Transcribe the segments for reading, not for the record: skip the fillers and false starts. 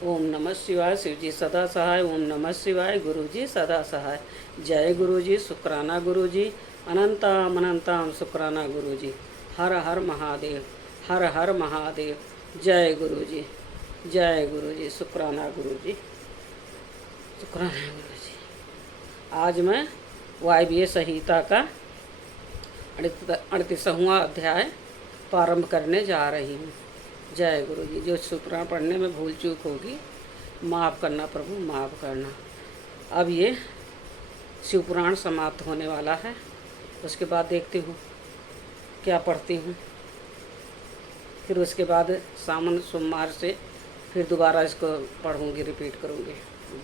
ओम नमः शिवाय। शिव जी सदा सहाय। ओम नमः शिवाय। गुरु जी सदा सहाय। जय गुरु जी। शुक्राना गुरु जी। अनंताम अनंताम शुक्राना गुरु जी। हर हर महादेव। हर हर महादेव। जय गुरु जी। जय गुरु जी। शुक्राना गुरु जी। शुक्राना गुरु जी। आज मैं वायव्य संहिता का 38वां अध्याय प्रारंभ करने जा रही हूँ। जय गुरु जी। जो शिवपुराण पढ़ने में भूल चूक होगी माफ़ करना प्रभु, माफ़ करना। अब ये शिवपुराण समाप्त होने वाला है। उसके बाद देखती हूँ क्या पढ़ती हूँ। फिर उसके बाद सावन सोमवार से फिर दोबारा इसको पढ़ूँगी, रिपीट करूँगी।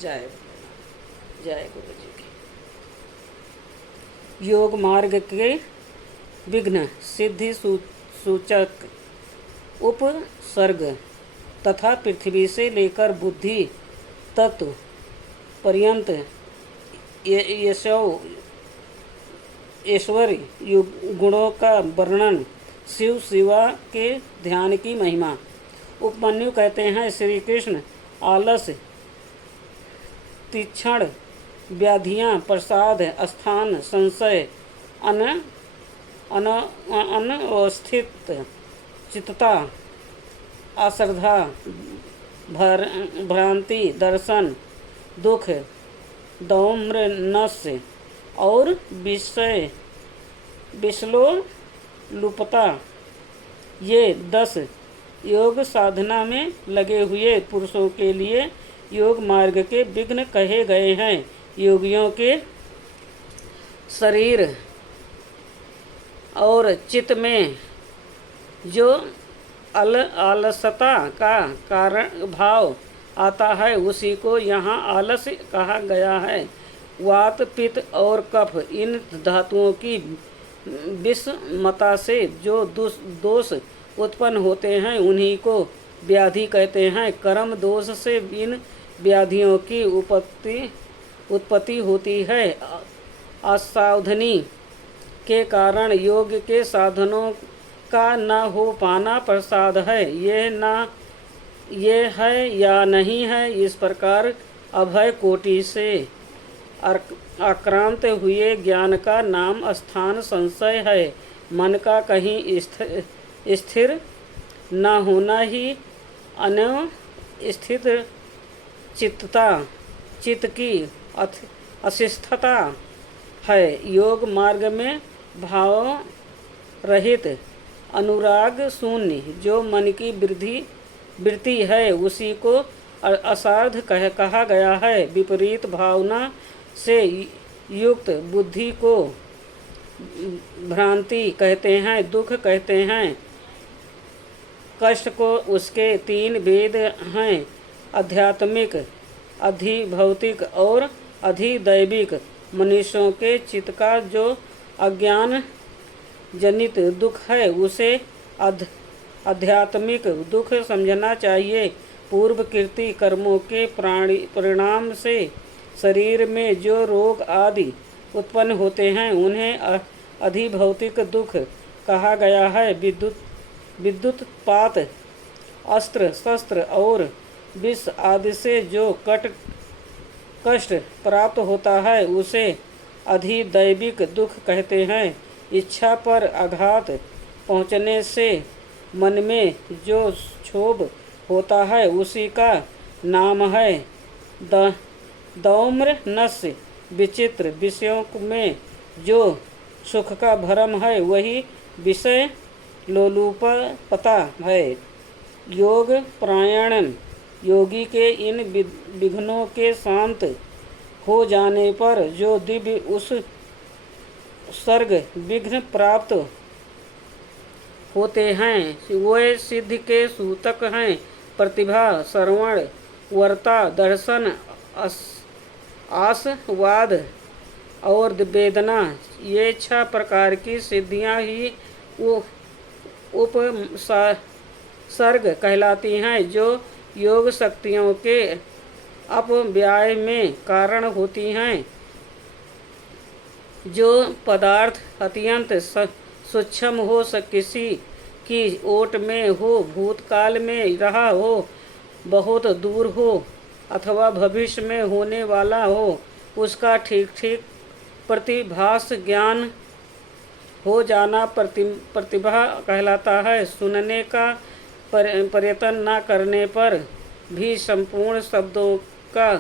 जय जय गुरु जी की। योग मार्ग के विघ्न सिद्धि सूचक उपसर्ग तथा पृथ्वी से लेकर बुद्धि तत्व पर्यंत ऐश्वर्य गुणों का वर्णन। शिव शिवा के ध्यान की महिमा। उपमन्यु कहते हैं श्री कृष्ण आलस, तीक्ष्ण व्याधियाँ, प्रसाद, स्थान, संशय, अनवस्थित चित्तता, अश्रद्धा, भ्रांति, दर्शन, दुख, दौम्रनस्य और विश्लोलुपता, ये 10 योग साधना में लगे हुए पुरुषों के लिए योग मार्ग के विघ्न कहे गए हैं। योगियों के शरीर और चित्त में जो आलसता का कारण भाव आता है उसी को यहाँ आलस्य कहा गया है। वात, पित्त और कफ इन धातुओं की विषमता से जो दोष उत्पन्न होते हैं उन्हीं को व्याधि कहते हैं। कर्म दोष से इन व्याधियों की उत्पत्ति होती है। असावधानी के कारण योग के साधनों का न हो पाना प्रसाद है। ये है या नहीं है, इस प्रकार अभय कोटि से आक्रांत हुए ज्ञान का नाम स्थान संशय है। मन का कहीं स्थिर न होना ही अनवस्थित चित्त की अशिष्टता है। योग मार्ग में भाव रहित अनुराग शून्य जो मन की वृत्ति है उसी को असाध कहा गया है। विपरीत भावना से युक्त बुद्धि को भ्रांति कहते हैं, दुख कहते हैं। कष्ट को उसके 3 भेद हैं, आध्यात्मिक, अधिभौतिक और अधिदैविक। मनुष्यों के चित्त का जो अज्ञान जनित दुख है उसे आध्यात्मिक दुख समझना चाहिए। पूर्व कृति कर्मों के परिणाम से शरीर में जो रोग आदि उत्पन्न होते हैं उन्हें अधिभौतिक दुख कहा गया है। विद्युतपात, अस्त्र शस्त्र और विष आदि से जो कष्ट प्राप्त होता है उसे अधिदैविक दुख कहते हैं। इच्छा पर आघात पहुँचने से मन में जो क्षोभ होता है उसी का नाम है दौम्रनस्य। विचित्र विषयों में जो सुख का भ्रम है वही विषय लोलुपता है। योग प्राणायाम योगी के इन विघ्नों के शांत हो जाने पर जो दिव्य उस सर्ग विघ्न प्राप्त होते हैं वे सिद्धि के सूतक हैं। प्रतिभा, श्रवण, वर्ता, दर्शन, आस्वाद और वेदना, ये 6 प्रकार की सिद्धियां ही उपसर्ग कहलाती हैं जो योग शक्तियों के अपव्यय में कारण होती हैं। जो पदार्थ अत्यंत सूक्ष्म हो, किसी की ओट में हो, भूतकाल में रहा हो, बहुत दूर हो अथवा भविष्य में होने वाला हो, उसका ठीक ठीक प्रतिभास ज्ञान हो जाना प्रतिभा कहलाता है। सुनने का प्रयत्न न करने पर भी संपूर्ण शब्दों का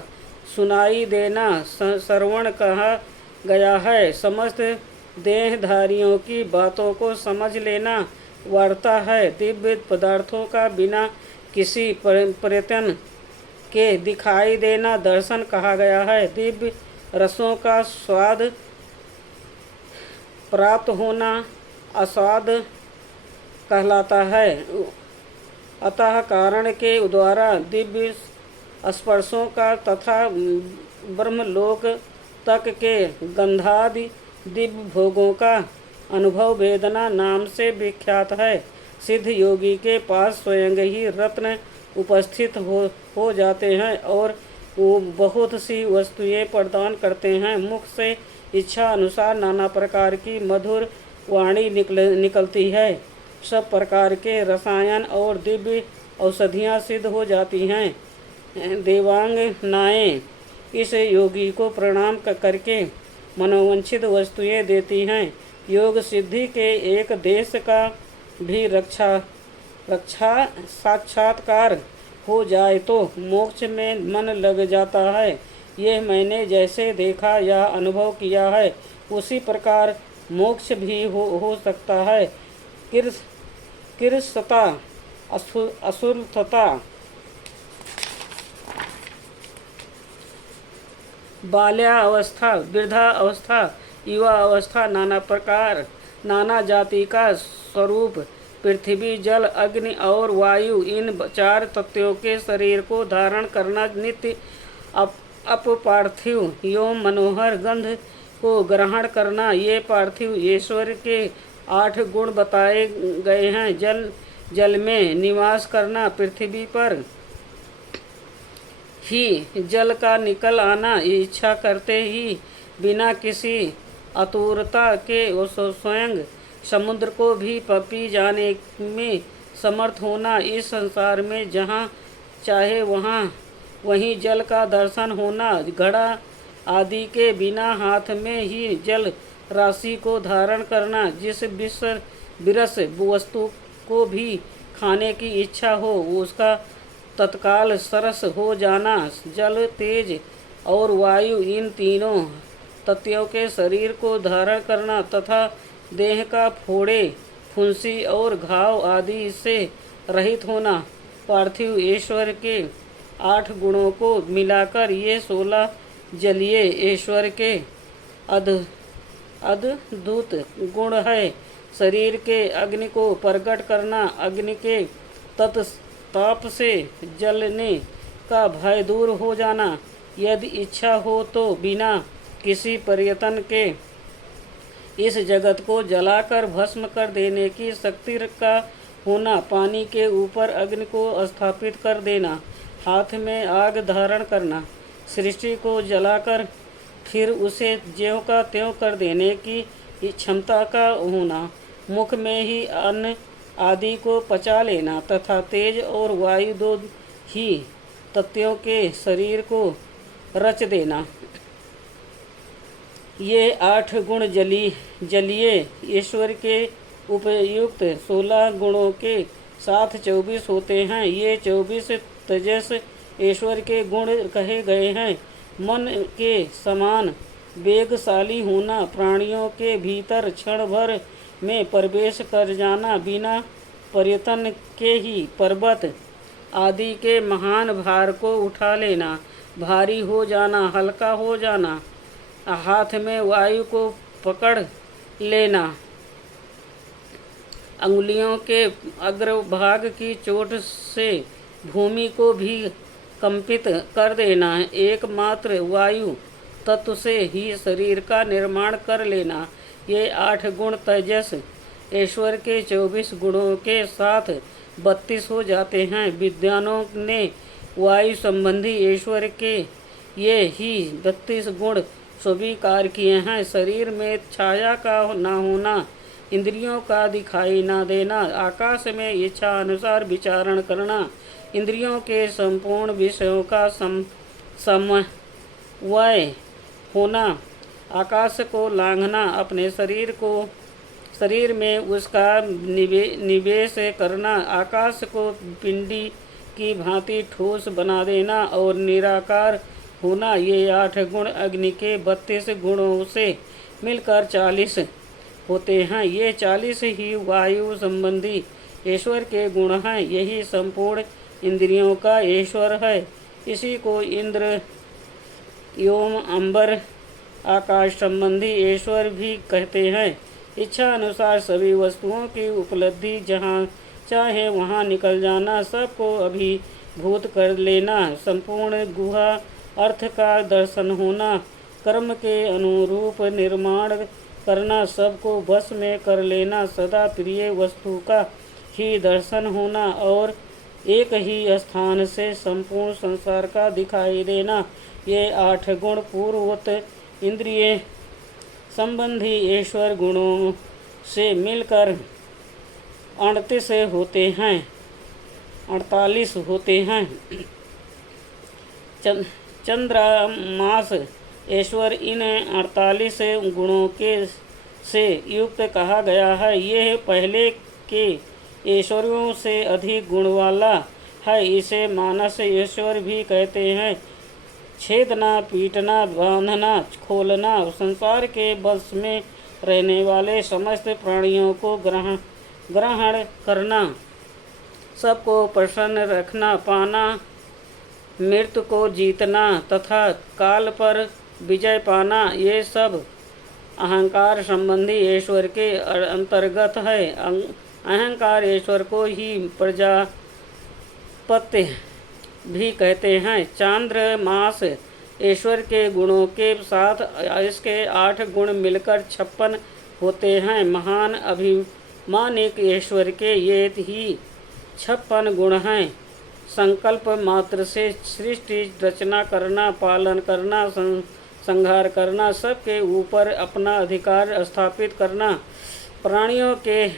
सुनाई देना श्रवण कहा गया है। समस्त देहधारियों की बातों को समझ लेना वार्ता है। दिव्य पदार्थों का बिना किसी प्रयत्न के दिखाई देना दर्शन कहा गया है। दिव्य रसों का स्वाद प्राप्त होना आस्वाद कहलाता है। अतः कारण के द्वारा दिव्य स्पर्शों का तथा ब्रह्मलोक तक के गंधादि दिव्य भोगों का अनुभव वेदना नाम से विख्यात है। सिद्ध योगी के पास स्वयं ही रत्न उपस्थित हो जाते हैं और वो बहुत सी वस्तुएं प्रदान करते हैं। मुख से इच्छा अनुसार नाना प्रकार की मधुर वाणी निकलती है। सब प्रकार के रसायन और दिव्य औषधियाँ सिद्ध हो जाती हैं। देवांगनाएं इस योगी को प्रणाम करके मनोवांछित वस्तुएं देती हैं। योग सिद्धि के एक देश का भी रक्षा साक्षात्कार हो जाए तो मोक्ष में मन लग जाता है। यह मैंने जैसे देखा या अनुभव किया है, उसी प्रकार मोक्ष भी हो सकता है। कृशता, असुरता, बाल्यावस्था, वृद्धावस्था, युवा अवस्था, नाना जाति का स्वरूप पृथ्वी, जल, अग्नि और वायु, इन चार तत्वों के शरीर को धारण करना, नित्य अपपार्थिव एवं मनोहर गंध को ग्रहण करना, ये पार्थिव ईश्वर के 8 गुण बताए गए हैं। जल में निवास करना, पृथ्वी पर ही जल का निकल आना, इच्छा करते ही बिना किसी आतुरता के स्वयं समुद्र को भी पी जाने में समर्थ होना, इस संसार में जहाँ चाहे वहीं जल का दर्शन होना, घड़ा आदि के बिना हाथ में ही जल राशि को धारण करना, जिस विरस वस्तु को भी खाने की इच्छा हो उसका तत्काल सरस हो जाना, जल, तेज और वायु, इन तीनों तत्वों के शरीर को धारण करना तथा देह का फोड़े, फुंसी और घाव आदि से रहित होना, पार्थिव ईश्वर के 8 गुणों को मिलाकर ये 16 जलीय ईश्वर के अद्भुत गुण है। शरीर के अग्नि को प्रकट करना, अग्नि के ताप से जलने का भय दूर हो जाना, यदि इच्छा हो तो बिना किसी प्रयत्न के इस जगत को जलाकर भस्म कर देने की शक्ति का होना, पानी के ऊपर अग्नि को स्थापित कर देना, हाथ में आग धारण करना, सृष्टि को जलाकर फिर उसे ज्यों का त्यों कर देने की क्षमता का होना, मुख में ही अन्न आदि को पचा लेना तथा तेज और वायु 2 ही तत्वों के शरीर को रच देना। ये 8 गुण जलीय ईश्वर के उपयुक्त 16 गुणों के साथ 24 होते हैं। ये 24 तेजस ईश्वर के गुण कहे गए हैं। मन के समान वेगशाली होना, प्राणियों के भीतर क्षण भर में प्रवेश कर जाना, बिना प्रयत्न के ही पर्वत आदि के महान भार को उठा लेना, भारी हो जाना, हल्का हो जाना, हाथ में वायु को पकड़ लेना, अंगुलियों के अग्रभाग की चोट से भूमि को भी कंपित कर देना, एकमात्र वायु तत्व से ही शरीर का निर्माण कर लेना। ये 8 गुण तेजस ईश्वर के 24 गुणों के साथ 32 हो जाते हैं। विद्वानों ने वायु संबंधी ईश्वर के ये ही 32 गुण स्वीकार किए हैं। शरीर में छाया का न होना, इंद्रियों का दिखाई न देना, आकाश में इच्छा अनुसार विचरण करना, इंद्रियों के संपूर्ण विषयों का समन्वय होना, आकाश को लांघना, अपने शरीर में उसका निवेश करना, आकाश को पिंडी की भांति ठोस बना देना और निराकार होना, ये 8 गुण अग्नि के 32 गुणों से मिलकर 40 होते हैं। ये 40 ही वायु संबंधी ईश्वर के गुण हैं। यही संपूर्ण इंद्रियों का ईश्वर है। इसी को इंद्र, योम, अंबर, आकाश संबंधी ईश्वर भी कहते हैं। इच्छा अनुसार सभी वस्तुओं की उपलब्धि, जहाँ चाहे वहाँ निकल जाना, सबको अभिभूत कर लेना, संपूर्ण गुहा अर्थ का दर्शन होना, कर्म के अनुरूप निर्माण करना, सबको बस में कर लेना, सदा प्रिय वस्तु का ही दर्शन होना और एक ही स्थान से संपूर्ण संसार का दिखाई देना, ये 8 गुण पूर्वोक्त इंद्रिय संबंधी ईश्वर गुणों से मिलकर 38 होते हैं, 48 होते हैं। चंद्रमास ईश्वर इन 48 गुणों के से युक्त कहा गया है। यह पहले के ईश्वरों से अधिक गुण वाला है। इसे मानस ईश्वर भी कहते हैं। छेदना, पीटना, बांधना, खोलना, संसार के बस में रहने वाले समस्त प्राणियों को ग्रहण करना, सबको प्रसन्न रखना, पाना, मृत्यु को जीतना तथा काल पर विजय पाना, ये सब अहंकार संबंधी ईश्वर के अंतर्गत है। अहंकार ईश्वर को ही प्रजापत्य भी कहते हैं। चांद्रमास ईश्वर के गुणों के साथ इसके 8 गुण मिलकर 56 होते हैं। महान अभिमानिक ईश्वर के ये ही 56 गुण हैं। संकल्प मात्र से सृष्टि रचना करना, पालन करना, संहार करना, सबके ऊपर अपना अधिकार स्थापित करना, प्राणियों के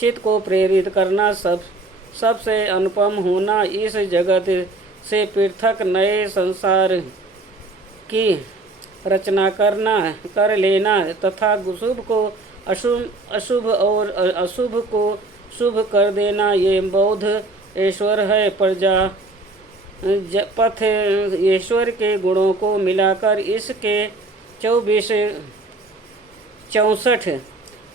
चित्त को प्रेरित करना, सबसे अनुपम होना, इस जगत से पृथक नए संसार की रचना कर लेना तथा शुभ को अशुभ और अशुभ को शुभ कर देना, ये बौद्ध ईश्वर है। प्रजापथ ईश्वर के गुणों को मिलाकर इसके 64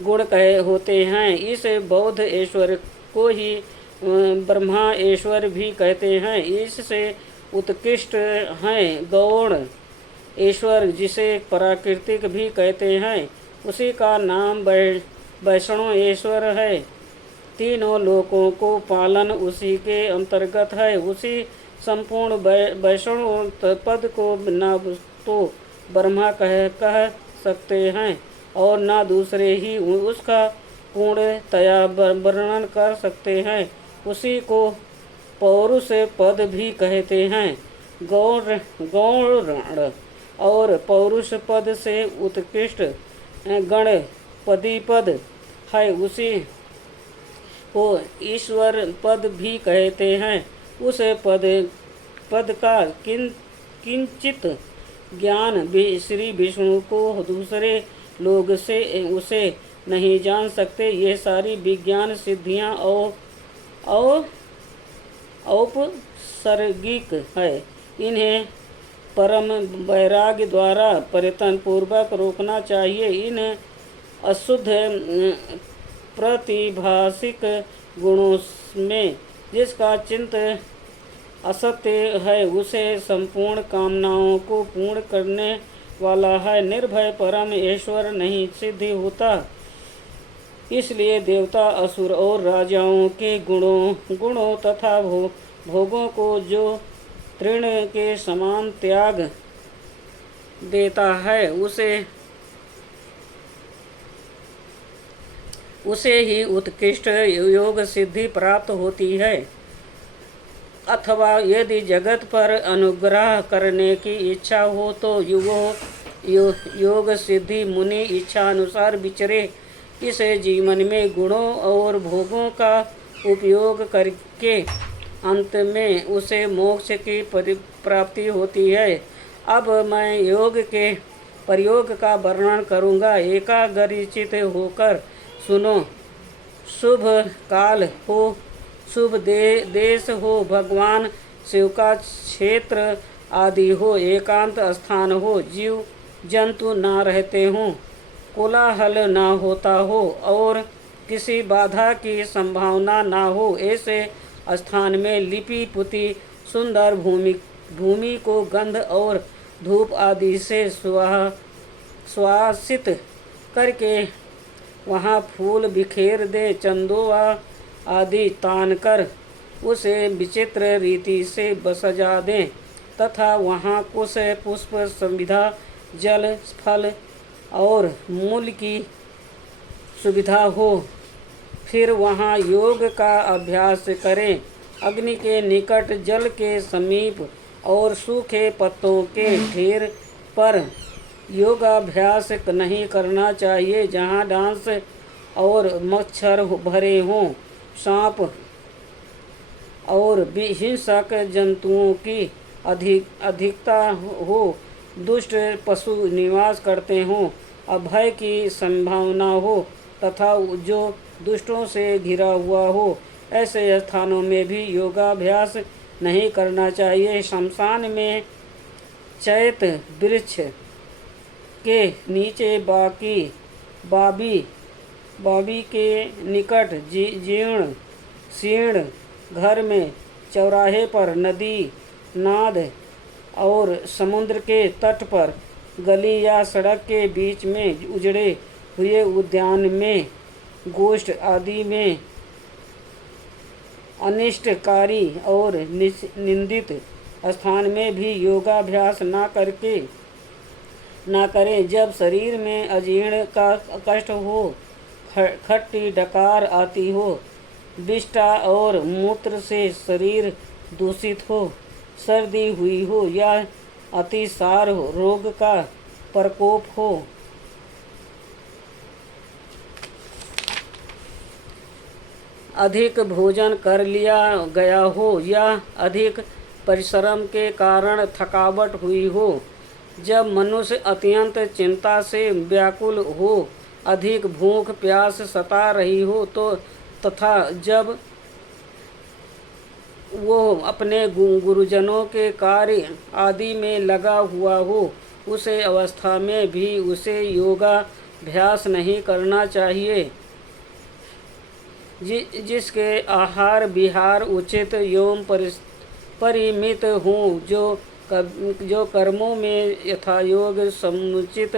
गुण कहे होते हैं। इस बौद्ध ईश्वर को ही ब्रह्मा ईश्वर भी कहते हैं। इससे उत्कृष्ट हैं गौण ईश्वर, जिसे प्राकृतिक भी कहते हैं। उसी का नाम वैष्णव ईश्वर है। तीनों लोकों को पालन उसी के अंतर्गत है। उसी संपूर्ण वैष्णव पद को न तो ब्रह्मा कह सकते हैं और न दूसरे ही उसका पूर्णतया वर्णन कर सकते हैं। उसी को पौरुष पद भी कहते हैं। गौण और पौरुष पद से उत्कृष्ट गणपति पद है। उसी को ईश्वर पद भी कहते हैं। उस पद का किंचित ज्ञान भी श्री विष्णु को दूसरे लोग से उसे नहीं जान सकते। ये सारी विज्ञान सिद्धियां औपसर्गिक है। इन्हें परम वैराग्य द्वारा परितन पूर्वक रोकना चाहिए। इन अशुद्ध प्रतिभाषिक गुणों में जिसका चिंत असत्य है, उसे संपूर्ण कामनाओं को पूर्ण करने वाला है। निर्भय परम ईश्वर नहीं सिद्धि होता। इसलिए देवता, असुर और राजाओं के गुणों तथा भोगों को जो तृण के समान त्याग देता है, उसे ही उत्कृष्ट योग सिद्धि प्राप्त होती है। अथवा यदि जगत पर अनुग्रह करने की इच्छा हो तो योग सिद्धि मुनि इच्छा अनुसार विचरे। इस जीवन में गुणों और भोगों का उपयोग करके अंत में उसे मोक्ष की प्राप्ति होती है। अब मैं योग के प्रयोग का वर्णन करूँगा। एकाग्रचित होकर सुनो। शुभ काल हो, शुभ देश हो, भगवान शिव का क्षेत्र आदि हो, एकांत स्थान हो, जीव जंतु ना रहते हों, कोलाहल ना होता हो और किसी बाधा की संभावना ना हो, ऐसे स्थान में लिपि पुती सुंदर भूमि को गंध और धूप आदि से सुवासित करके वहाँ फूल बिखेर दे, चंदोआ आदि तान कर उसे विचित्र रीति से सजा दें तथा वहाँ कुश पुष्प संविधा, जल, फल और मूल की सुविधा हो। फिर वहाँ योग का अभ्यास करें। अग्नि के निकट, जल के समीप और सूखे पत्तों के ढेर पर योगाभ्यास नहीं करना चाहिए। जहाँ डांस और मच्छर भरे हों, सांप और हिंसक जंतुओं की अधिकता हो, दुष्ट पशु निवास करते हों, अभय की संभावना हो तथा जो दुष्टों से घिरा हुआ हो, ऐसे स्थानों में भी योगाभ्यास नहीं करना चाहिए। शमशान में चैत वृक्ष के नीचे बाबी के निकट, जीर्ण शीर्ण घर में, चौराहे पर, नदी नाद और समुद्र के तट पर, गली या सड़क के बीच में, उजड़े हुए उद्यान में, गोष्ठ आदि में, अनिष्टकारी और निंदित स्थान में भी योगाभ्यास ना करें। जब शरीर में अजीर्ण का कष्ट हो, खट्टी डकार आती हो, विष्ठा और मूत्र से शरीर दूषित हो, सर्दी हुई हो या अतिसार हो, रोग का प्रकोप हो, अधिक भोजन कर लिया गया हो या अधिक परिश्रम के कारण थकावट हुई हो, जब मनुष्य अत्यंत चिंता से व्याकुल हो, अधिक भूख प्यास सता रही हो, तो तथा जब वो अपने गुरुजनों के कार्य आदि में लगा हुआ हो, उसे अवस्था में भी उसे योगाभ्यास नहीं करना चाहिए। जिसके आहार विहार उचित एवं परिमित हों, जो कर्मों में यथायोग समुचित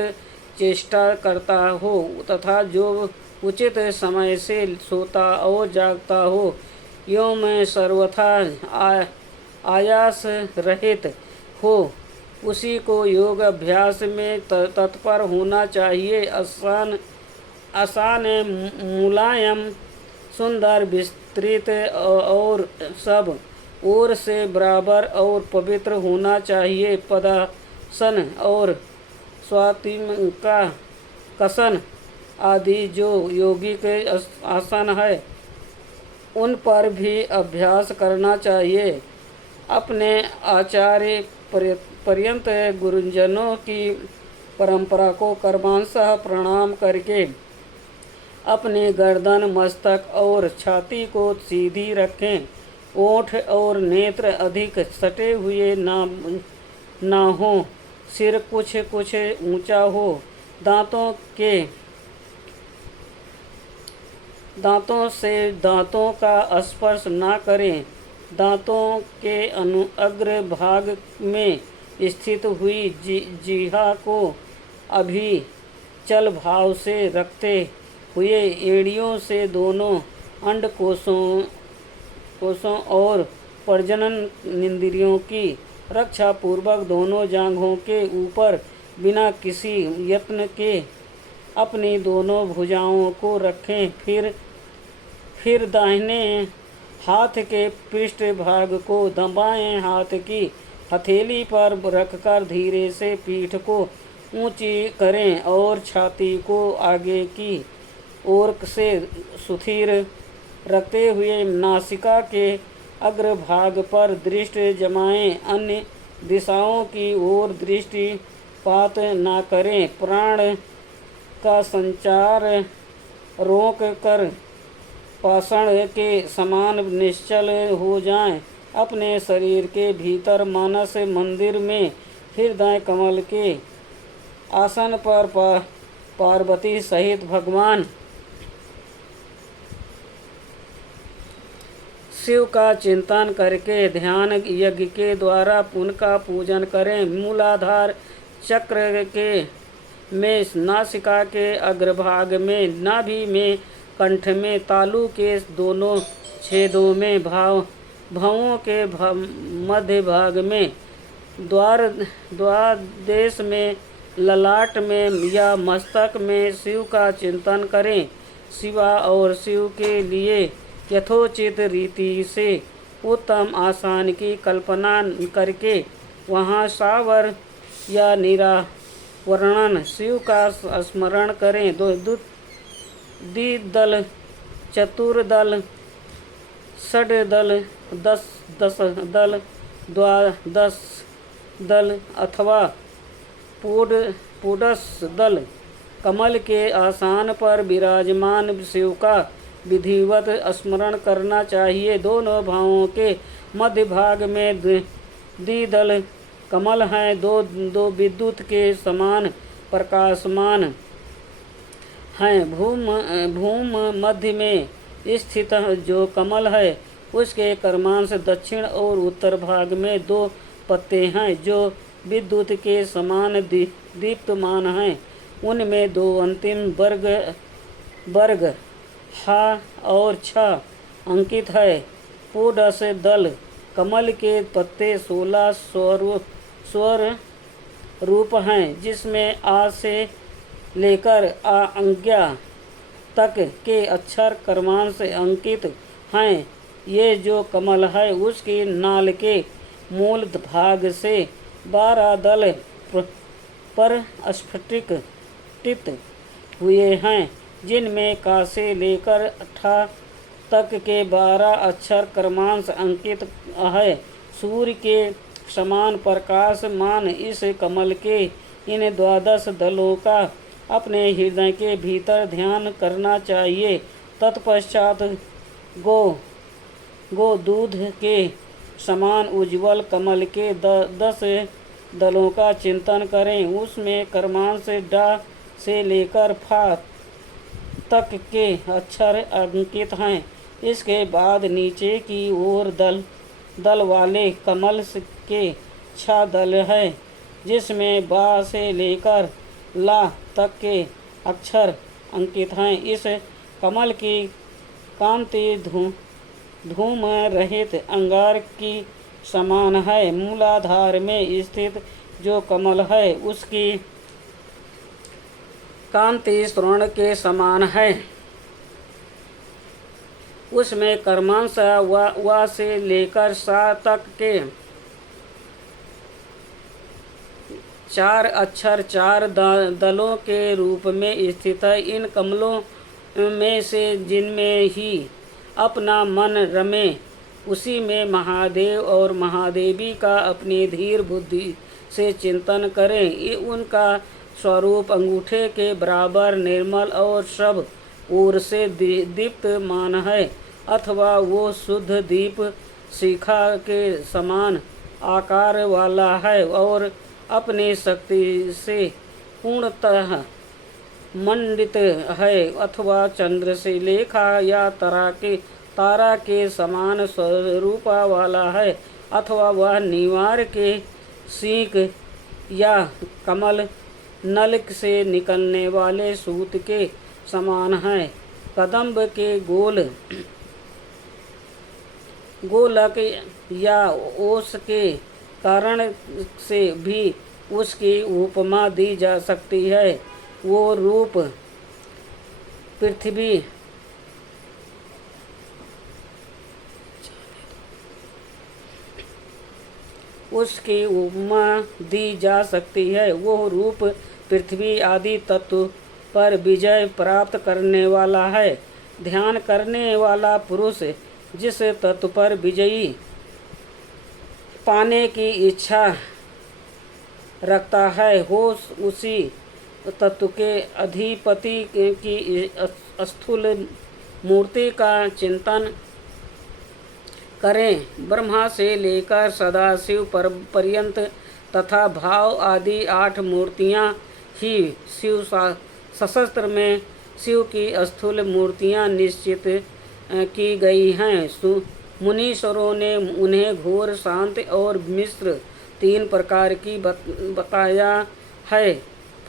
चेष्टा करता हो तथा जो उचित समय से सोता और जागता हो, एवं सर्वथा आयास रहित हो, उसी को योग अभ्यास में तत्पर होना चाहिए। आसान मुलायम सुंदर विस्तृत और सब ओर से बराबर और पवित्र होना चाहिए। पदासन और स्वातिका कसन आदि जो यौगिक आसन है, उन पर भी अभ्यास करना चाहिए। अपने आचार्य पर्यंत गुरुजनों की परंपरा को कर्मांशः प्रणाम करके अपने गर्दन, मस्तक और छाती को सीधी रखें। ओठ और नेत्र अधिक सटे हुए ना हो, सिर कुछ ऊंचा हो, दांतों से दांतों का स्पर्श ना करें। दांतों के अग्र भाग में स्थित हुई जिह्वा को अभी चल भाव से रखते हुए एड़ियों से दोनों अंडकोशों और प्रजनन इंद्रियों की रक्षा पूर्वक दोनों जांघों के ऊपर बिना किसी यत्न के अपनी दोनों भुजाओं को रखें। फिर दाहिने हाथ के पृष्ठ भाग को दबाएं। हाथ की हथेली पर रखकर धीरे से पीठ को ऊंची करें और छाती को आगे की ओर से सुथिर रखते हुए नासिका के अग्रभाग पर दृष्टि जमाएं, अन्य दिशाओं की ओर दृष्टिपात न करें। प्राण का संचार रोक कर पाषाण के समान निश्चल हो जाएं। अपने शरीर के भीतर मानस मंदिर में हृदय कमल के आसन पर पार्वती सहित भगवान शिव का चिंतन करके ध्यान यज्ञ के द्वारा उनका पूजन करें। मूलाधार चक्र के में नासिका के अग्रभाग में, नाभि में, कंठ में, तालु के दोनों छेदों में, भवों के मध्य भाग में, द्वादेश में, ललाट में या मस्तक में शिव का चिंतन करें। शिवा और शिव के लिए यथोचित रीति से उत्तम आसन की कल्पना करके वहाँ सावर या निरावरण शिव का स्मरण करें। द्विदल, चतुर्दल, षड्दल, दस दल, द्वादश दल अथवा पुडस दल कमल के आसन पर विराजमान शिव का विधिवत स्मरण करना चाहिए। दोनों भावों के मध्य भाग में द्विदल कमल हैं, दो विद्युत के समान प्रकाशमान हैं। भूम मध्य में स्थित जो कमल है उसके कर्मांश दक्षिण और उत्तर भाग में दो पत्ते हैं जो विद्युत के समान दीप्तमान हैं। उनमें दो अंतिम वर्ग हा और छ अंकित है। पुडस दल कमल के पत्ते 16 स्वर रूप हैं, जिसमें आ से लेकर आज्ञा तक के अक्षर कर्मांश अंकित हैं। ये जो कमल है उसकी नाल के मूल भाग से 12 दल पर स्फटिक हुए हैं, जिनमें का से लेकर ठा तक के 12 अक्षर कर्मांश अंकित है। सूर्य के समान प्रकाशमान इस कमल के इन 12 दलों का अपने हृदय के भीतर ध्यान करना चाहिए। तत्पश्चात गो दूध के समान उज्ज्वल कमल के 10 दलों का चिंतन करें। उसमें कर्मांश डा से लेकर फा तक के अक्षर अंकित हैं। इसके बाद नीचे की ओर दल वाले कमल के 6 दल है, जिसमें बा से लेकर ला तक के अक्षर अंकित हैं। इस कमल की कांति धूम रहित अंगार की समान है। मूलाधार में स्थित जो कमल है उसकी कांति स्वर्ण के समान है। उसमें कर्मांश वा से लेकर सा तक के 4 अक्षर 4 दलों के रूप में स्थित है। इन कमलों में से जिनमें ही अपना मन रमे उसी में महादेव और महादेवी का अपनी धीर बुद्धि से चिंतन करें। उनका स्वरूप अंगूठे के बराबर निर्मल और सब ओर से दीप्तमान है, अथवा वो शुद्ध दीप शिखा के समान आकार वाला है और अपनी शक्ति से पूर्णतः मंडित है, अथवा चंद्र से लेखा या तारा के समान स्वरूप वाला है, अथवा वह निवार के सींक या कमल नल से निकलने वाले सूत के समान है। कदम्ब के गोलक या ओस के कारण से भी उसकी उपमा दी जा सकती है। वो रूप पृथ्वी उसकी उपमा दी जा सकती है। वो रूप पृथ्वी आदि तत्व पर विजय प्राप्त करने वाला है। ध्यान करने वाला पुरुष जिस तत्व पर विजयी पाने की इच्छा रखता है हो उसी तत्व के अधिपति की स्थूल मूर्ति का चिंतन करें। ब्रह्मा से लेकर सदाशिव पर्यंत तथा भाव आदि 8 मूर्तियां ही शिव सहस्त्र में शिव की स्थूल मूर्तियां निश्चित की गई हैं। मुनीश्वरों ने उन्हें घोर, शांत और मिश्र 3 प्रकार की बताया है।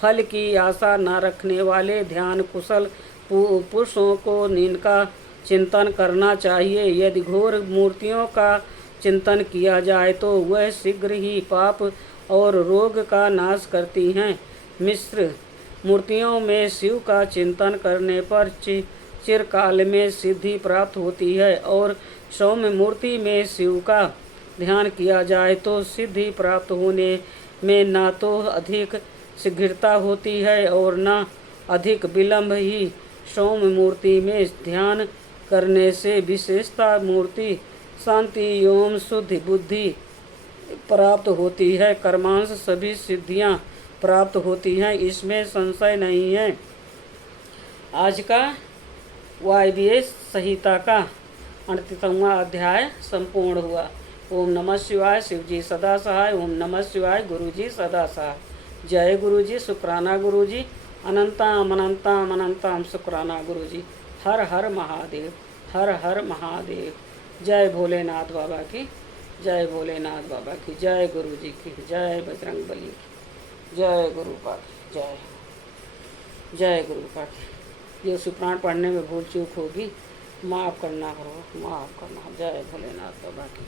फल की आशा न रखने वाले ध्यान कुशल पुरुषों को इनका चिंतन करना चाहिए। यदि घोर मूर्तियों का चिंतन किया जाए तो वह शीघ्र ही पाप और रोग का नाश करती हैं। मिश्र मूर्तियों में शिव का चिंतन करने पर चिरकाल में सिद्धि प्राप्त होती है और सौम्य मूर्ति में शिव का ध्यान किया जाए तो सिद्धि प्राप्त होने में न तो अधिक शीघ्रता होती है और न अधिक विलंब ही। सौम्य मूर्ति में ध्यान करने से विशेषता मूर्ति शांति एवं शुद्ध बुद्धि प्राप्त होती है। कर्मांश सभी सिद्धियां प्राप्त होती हैं, इसमें संशय नहीं है। आज का वायव्य संहिता का 38वां अध्याय संपूर्ण हुआ। ओम नमः शिवाय। शिव जी सदा सहाय। ओम नमः शिवाय। गुरु जी सदा सहाय। जय गुरु जी। शुक्राना गुरु जी। अनंताम अनंताम अनंताम शुक्राना गुरु जी। हर हर महादेव। हर हर महादेव। जय भोलेनाथ बाबा की। जय भोलेनाथ बाबा की। जय गुरु जी की। जय बजरंग बली की। जय गुरु पाक। जय जय गुरु पाक। ये सुप्राण पढ़ने में भूल चूक होगी, माफ़ करना करो, माफ़ करना। जय भोलेनाथ बाबा की।